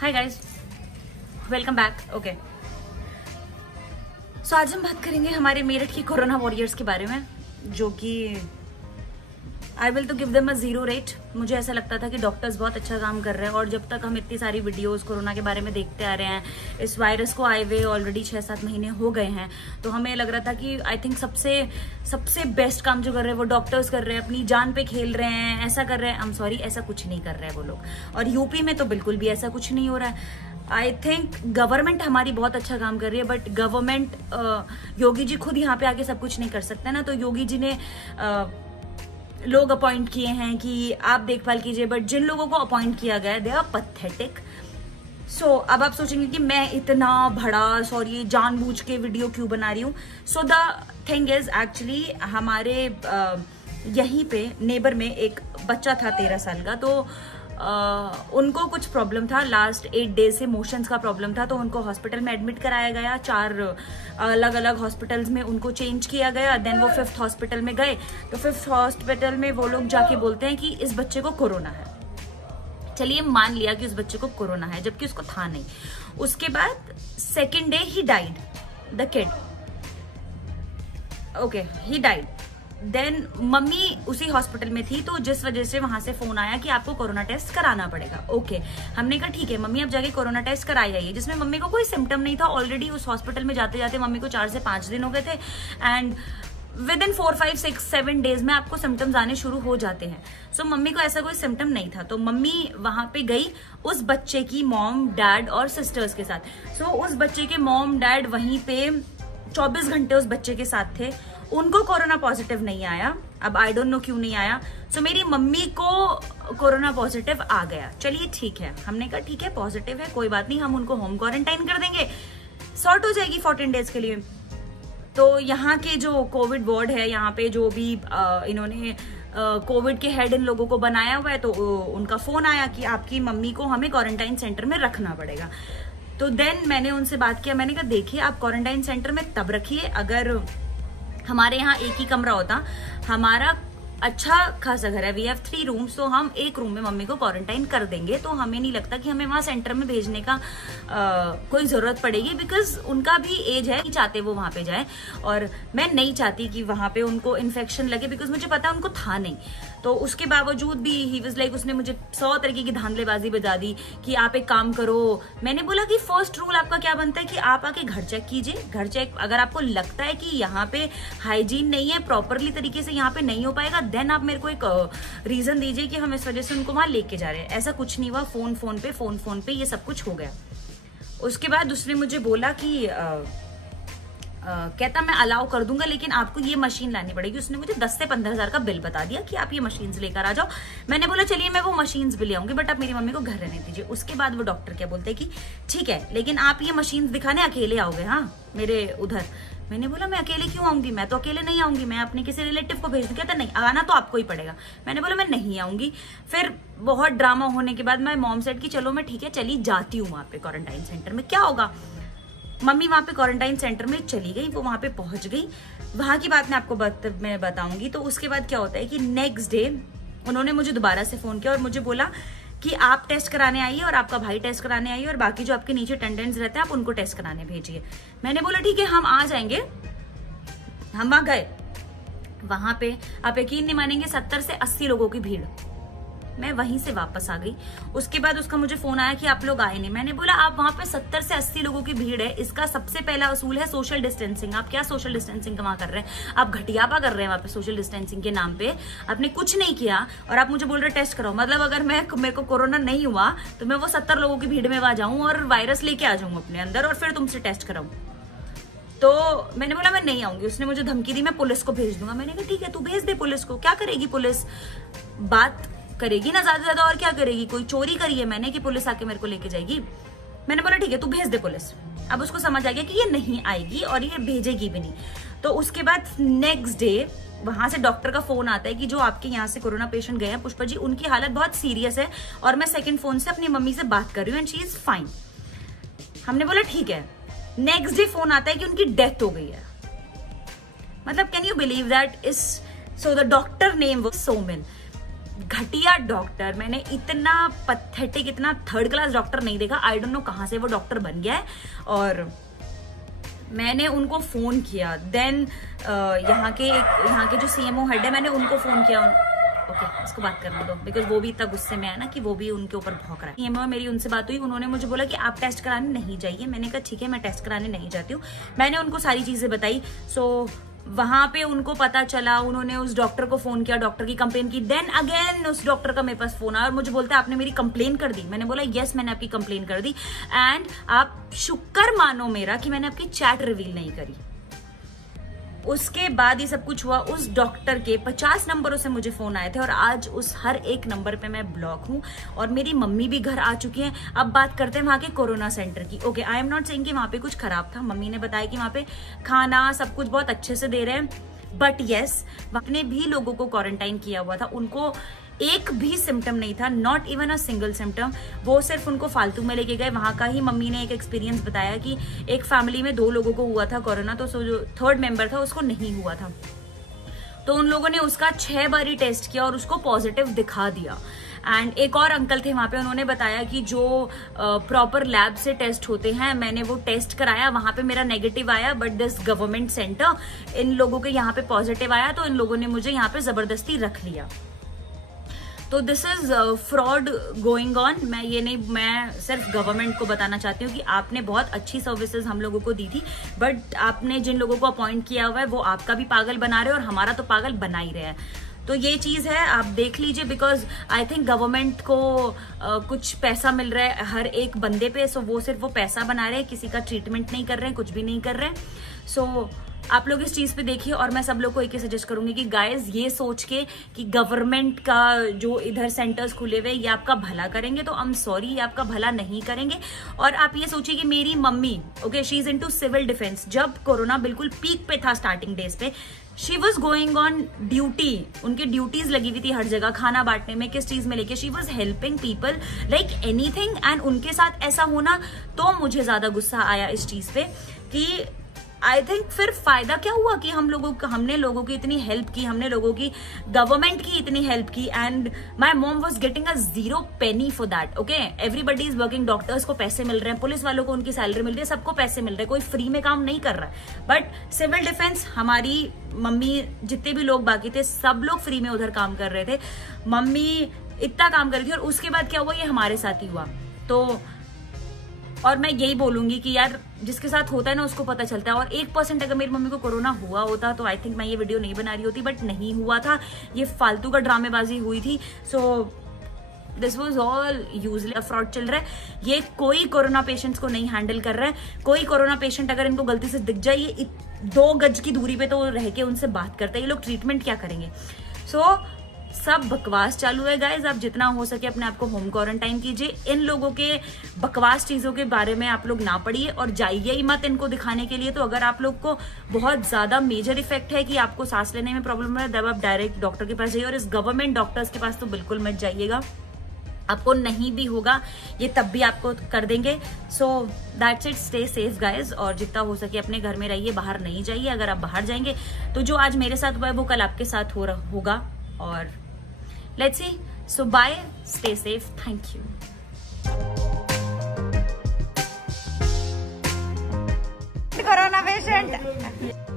हाय guys, welcome back. Okay, so आज हम बात करेंगे हमारे मेरठ की कोरोना वॉरियर्स के बारे में, जो कि आई विल तो गिव देम अ 0 रेट। मुझे ऐसा लगता था कि डॉक्टर्स बहुत अच्छा काम कर रहे हैं, और जब तक हम इतनी सारी वीडियोस कोरोना के बारे में देखते आ रहे हैं, इस वायरस को आए हुए ऑलरेडी 6-7 महीने हो गए हैं, तो हमें लग रहा था कि आई थिंक सबसे बेस्ट काम जो कर रहे हैं वो डॉक्टर्स कर रहे हैं, अपनी जान पे खेल रहे हैं, ऐसा कर रहे हैं। आई एम सॉरी, ऐसा कुछ नहीं कर रहे हैं वो लोग। और यूपी में तो बिल्कुल भी ऐसा कुछ नहीं हो रहा है। आई थिंक गवर्नमेंट हमारी बहुत अच्छा काम कर रही है, बट गवर्नमेंट योगी जी खुद यहाँ पे आके सब कुछ नहीं कर सकते ना, तो योगी जी ने लोग अपॉइंट किए हैं कि आप देखभाल कीजिए, बट जिन लोगों को अपॉइंट किया गया दे आर पैथेटिक। सो अब आप सोचेंगे कि मैं इतना बड़ा सॉरी जानबूझ के वीडियो क्यों बना रही हूँ। So the thing is actually हमारे यहीं पे नेबर में एक बच्चा था 13 साल का, तो उनको कुछ प्रॉब्लम था, लास्ट 8 डेज से मोशंस का प्रॉब्लम था, तो उनको हॉस्पिटल में एडमिट कराया गया। 4 अलग अलग हॉस्पिटल्स में उनको चेंज किया गया। देन वो 5th हॉस्पिटल में गए, तो 5th हॉस्पिटल में वो लोग जाके बोलते हैं कि इस बच्चे को कोरोना है। चलिए मान लिया कि उस बच्चे को कोरोना है, जबकि उसको था नहीं। उसके बाद second day he died the kid. Okay, he died. Then mummy उसी हॉस्पिटल में थी, तो जिस वजह से वहां से फोन आया कि आपको कोरोना टेस्ट कराना पड़ेगा। ओके, हमने कहा ठीक है मम्मी, अब जाके कोरोना टेस्ट कराई आइए, जिसमें मम्मी को कोई सिम्टम नहीं था। ऑलरेडी उस हॉस्पिटल में जाते जाते मम्मी को 4 से 5 दिन हो गए थे, एंड विद इन 4, 5, 6, 7 डेज में आपको सिम्टम्स आने शुरू हो जाते हैं। सो मम्मी को ऐसा कोई सिम्टम नहीं था, तो मम्मी वहां पे गई उस बच्चे की मॉम, डैड और सिस्टर्स के साथ। सो उस बच्चे के मॉम डैड वहीं पे 24 घंटे उस बच्चे के साथ थे। उनको कोरोना पॉजिटिव नहीं आया, अब आई डोंट नो क्यों नहीं आया। सो मेरी मम्मी को कोरोना पॉजिटिव आ गया। चलिए ठीक है, हमने कहा ठीक है पॉजिटिव है, कोई बात नहीं, हम उनको होम क्वारंटाइन कर देंगे, सॉर्ट हो जाएगी 14 डेज के लिए। तो यहाँ के जो कोविड वार्ड है, यहाँ पे जो भी इन्होंने कोविड के हेड इन लोगों को बनाया हुआ है, तो उनका फोन आया कि आपकी मम्मी को हमें क्वारंटाइन सेंटर में रखना पड़ेगा। तो देन मैंने उनसे बात किया, मैंने कहा देखिए आप क्वारंटाइन सेंटर में तब रखिए अगर हमारे यहाँ एक ही कमरा होता, हमारा अच्छा खासा घर है, वी हैव 3 रूम्स, तो हम एक रूम में मम्मी को क्वारंटाइन कर देंगे, तो हमें नहीं लगता कि हमें वहां सेंटर में भेजने का कोई जरूरत पड़ेगी, बिकॉज उनका भी एज है कि चाहते वो वहां पे जाए, और मैं नहीं चाहती कि वहां पे उनको इन्फेक्शन लगे, बिकॉज मुझे पता है उनको था नहीं। तो उसके बावजूद भी ही वाज लाइक, उसने मुझे 100 तरीके की धांधलेबाजी बजा दी कि आप एक काम करो। मैंने बोला कि फर्स्ट रूल आपका क्या बनता है कि आप आके घर चेक कीजिए। घर चेक अगर आपको लगता है कि यहाँ पे हाइजीन नहीं है, प्रॉपरली तरीके से यहाँ पे नहीं हो पाएगा, देन आप मेरे को एक रीजन दीजिए कि हम इस वजह से उनको वहां लेके जा रहे हैं। ऐसा कुछ नहीं हुआ, फोन पे ये सब कुछ हो गया। उसके बाद उसने मुझे बोला कि कहता मैं अलाउ कर दूंगा, लेकिन आपको ये मशीन लानी पड़ेगी। उसने मुझे 10 से 15 हजार का बिल बता दिया कि आप ये मशीन्स लेकर आ जाओ। मैंने बोला चलिए मैं वो मशीन्स भी ले आऊंगी, बट आप मेरी मम्मी को घर रहने दीजिए। उसके बाद वो डॉक्टर क्या बोलते हैं कि ठीक है, लेकिन आप ये मशीन्स दिखाने अकेले आओगे हाँ मेरे उधर। मैंने बोला मैं अकेले क्यों आऊंगी, मैं तो अकेले नहीं आऊंगी, मैं अपने किसी रिलेटिव को भेज दूं। कहता नहीं, आना तो आपको ही पड़ेगा। मैंने बोला मैं नहीं आऊंगी। फिर बहुत ड्रामा होने के बाद मैं मॉम सेड की चलो मैं ठीक है चली जाती हूँ वहां पे क्वारंटाइन सेंटर में, क्या होगा। मम्मी वहां पे क्वारंटाइन सेंटर में चली गई, वो वहां पे पहुंच गई। वहां की बात मैं आपको मैं बताऊंगी। तो उसके बाद क्या होता है कि नेक्स्ट डे उन्होंने मुझे दोबारा से फोन किया और मुझे बोला कि आप टेस्ट कराने आइए और आपका भाई टेस्ट कराने आइए, और बाकी जो आपके नीचे अटेंडेंट्स रहते हैं आप उनको टेस्ट कराने भेजिए। मैंने बोला ठीक है हम आ जाएंगे। हम वहां गए, वहां पे आप यकीन नहीं मानेंगे 70 से 80 लोगों की भीड़। मैं वहीं से वापस आ गई। उसके बाद उसका मुझे फोन आया कि आप लोग आए नहीं। मैंने बोला आप वहां पे 70 से 80 लोगों की भीड़ है, इसका सबसे पहला असूल है सोशल डिस्टेंसिंग। आप क्या सोशल डिस्टेंसिंग वहां कर रहे हैं, आप घटियापा कर रहे हैं वहां पे सोशल डिस्टेंसिंग के नाम पे। आपने कुछ नहीं किया और आप मुझे बोल रहे टेस्ट कराओ। मतलब अगर मेरे को कोरोना नहीं हुआ तो मैं वो 70 लोगों की भीड़ में वहां जाऊं और वायरस लेके आ जाऊं अपने अंदर और फिर तुमसे टेस्ट कराऊं। तो मैंने बोला मैं नहीं आऊंगी। उसने मुझे धमकी दी मैं पुलिस को भेज दूंगा। मैंने कहा ठीक है तू भेज दे पुलिस को, क्या करेगी पुलिस, बात करेगी ना ज्यादा ज्यादा, और क्या करेगी, कोई चोरी करी है मैंने कि पुलिस आके मेरे को लेके जाएगी। मैंने बोला ठीक है तू भेज दे पुलिस। अब उसको समझ आ गया कि ये नहीं आएगी और ये भेजेगी भी नहीं। तो उसके बाद नेक्स्ट डे वहां से डॉक्टर का फोन आता है कि जो आपके यहाँ से कोरोना पेशेंट गए हैं पुष्पा जी, उनकी हालत बहुत सीरियस है और मैं सेकंड फोन से अपनी मम्मी से बात कर रही हूँ एंड शी इज फाइन। हमने बोला ठीक है। नेक्स्ट डे फोन आता है कि उनकी डेथ हो गई है। मतलब can you believe that is, so the doctor name was Somil. घटिया डॉक्टर, मैंने इतना पैथेटिक, इतना थर्ड क्लास डॉक्टर नहीं देखा। आई डोंट नो कहाँ से वो डॉक्टर बन गया है। और मैंने उनको फोन किया, देन यहाँ के जो CMO हेड है, मैंने उनको फोन किया। ओके, इसको बात करने दो, बिकॉज वो भी इतना गुस्से में है ना कि वो भी उनके ऊपर भौंक रहा है। CMO मेरी उनसे बात हुई, उन्होंने मुझे बोला कि आप टेस्ट कराने नहीं जाइए। मैंने कहा ठीक है, मैं टेस्ट कराने नहीं जाती हूँ। मैंने उनको सारी चीजें बताई। सो वहां पे उनको पता चला, उन्होंने उस डॉक्टर को फोन किया, डॉक्टर की कंप्लेन की। देन अगेन उस डॉक्टर का मेरे पास फोन आया और मुझे बोलता है आपने मेरी कंप्लेन कर दी। मैंने बोला यस, मैंने आपकी कंप्लेन कर दी, एंड आप शुक्र मानो मेरा कि मैंने आपकी चैट रिवील नहीं करी। उसके बाद ये सब कुछ हुआ। उस डॉक्टर के 50 नंबरों से मुझे फोन आए थे और आज उस हर एक नंबर पे मैं ब्लॉक हूँ। और मेरी मम्मी भी घर आ चुकी है। अब बात करते हैं वहां के कोरोना सेंटर की। Okay, I am not saying कि वहां पे कुछ खराब था। मम्मी ने बताया कि वहां पे खाना सब कुछ बहुत अच्छे से दे रहे हैं, बट यस, वहां ने भी लोगों को क्वारंटाइन किया हुआ था। उनको एक भी सिम्टम नहीं था, not even a single symptom. वो सिर्फ उनको फालतू में लेके गए। वहां का ही मम्मी ने एक एक्सपीरियंस बताया कि एक फैमिली में 2 लोगों को हुआ था कोरोना, तो जो थर्ड मेंबर था उसको नहीं हुआ था। तो उन लोगों ने उसका 6 बार टेस्ट किया और उसको पॉजिटिव दिखा दिया। एंड एक और अंकल थे वहां पे, उन्होंने बताया कि जो प्रॉपर लैब से टेस्ट होते हैं, मैंने वो टेस्ट कराया, वहां पे मेरा नेगेटिव आया, बट दिस गवर्नमेंट सेंटर, इन लोगों के यहाँ पे पॉजिटिव आया, तो इन लोगों ने मुझे यहाँ पे जबरदस्ती रख लिया। तो this is fraud going on. मैं सिर्फ गवर्नमेंट को बताना चाहती हूँ कि आपने बहुत अच्छी सर्विसेज हम लोगों को दी थी, बट आपने जिन लोगों को अपॉइंट किया हुआ है वो आपका भी पागल बना रहे हैं और हमारा तो पागल बना ही रहे हैं। तो ये चीज है, आप देख लीजिए, बिकॉज आई थिंक गवर्नमेंट को कुछ पैसा मिल रहा है हर एक बंदे पे। सो वो सिर्फ वो पैसा बना रहे हैं, किसी का ट्रीटमेंट नहीं कर रहे हैं, कुछ भी नहीं कर रहे हैं। सो आप लोग इस चीज पे देखिए। और मैं सब लोग को एक ही सजेस्ट करूंगी कि गाइज, ये सोच के कि गवर्नमेंट का जो इधर सेंटर्स खुले हुए ये आपका भला करेंगे, तो आई एम सॉरी, ये आपका भला नहीं करेंगे। और आप ये सोचिए कि मेरी mummy, okay, she is into civil defence. जब कोरोना बिल्कुल पीक पे था, स्टार्टिंग डेज पे, she was going on duty. उनकी ड्यूटीज लगी हुई थी हर जगह, खाना बांटने में, किस चीज में लेके, she was helping people like anything. And उनके साथ ऐसा होना, तो मुझे ज्यादा गुस्सा आया इस चीज पे कि आई थिंक फिर फायदा क्या हुआ कि हमने लोगों की इतनी हेल्प की, हमने लोगों की, गवर्नमेंट की इतनी हेल्प की, and my mom was getting a 0 Penney for that. Okay, everybody is working, doctors को पैसे मिल रहे हैं, पुलिस वालों को उनकी सैलरी मिल रही है, सबको पैसे मिल रहे हैं, कोई फ्री में काम नहीं कर रहा है। बट सिविल डिफेंस, हमारी मम्मी, जितने भी लोग बाकी थे, सब लोग फ्री में उधर काम कर रहे थे। मम्मी इतना काम कर रही थी, और उसके बाद क्या हुआ, ये हमारे साथ ही हुआ। तो और मैं यही बोलूंगी कि यार, जिसके साथ होता है ना उसको पता चलता है। और 1% अगर मेरी मम्मी को कोरोना हुआ होता तो आई थिंक मैं ये वीडियो नहीं बना रही होती, बट नहीं हुआ था, ये फालतू का ड्रामेबाजी हुई थी। So this was all usually fraud चल रहा है। ये कोई कोरोना पेशेंट्स को नहीं हैंडल कर रहा है। कोई कोरोना पेशेंट अगर इनको गलती से दिख जाए, ये 2 गज की दूरी पे तो रह के उनसे बात करते हैं, ये लोग ट्रीटमेंट क्या करेंगे। सो सब बकवास चालू है गाइज। आप जितना हो सके अपने आप को होम क्वारंटाइन कीजिए। इन लोगों के बकवास चीजों के बारे में आप लोग ना पढ़िए और जाइए ही मत इनको दिखाने के लिए। तो अगर आप लोग को बहुत ज्यादा मेजर इफेक्ट है कि आपको सांस लेने में प्रॉब्लम है, तब आप डायरेक्ट डॉक्टर के पास जाइए। और इस गवर्नमेंट डॉक्टर्स के पास तो बिल्कुल मत जाइएगा, आपको नहीं भी होगा ये तब भी आपको कर देंगे। So that's it, stay safe guys. और जितना हो सके अपने घर में रहिए, बाहर नहीं जाइए। अगर आप बाहर जाएंगे तो जो आज मेरे साथ हुआ है वो कल आपके साथ होगा। और let's see. So bye, stay safe, thank you. Corona patient.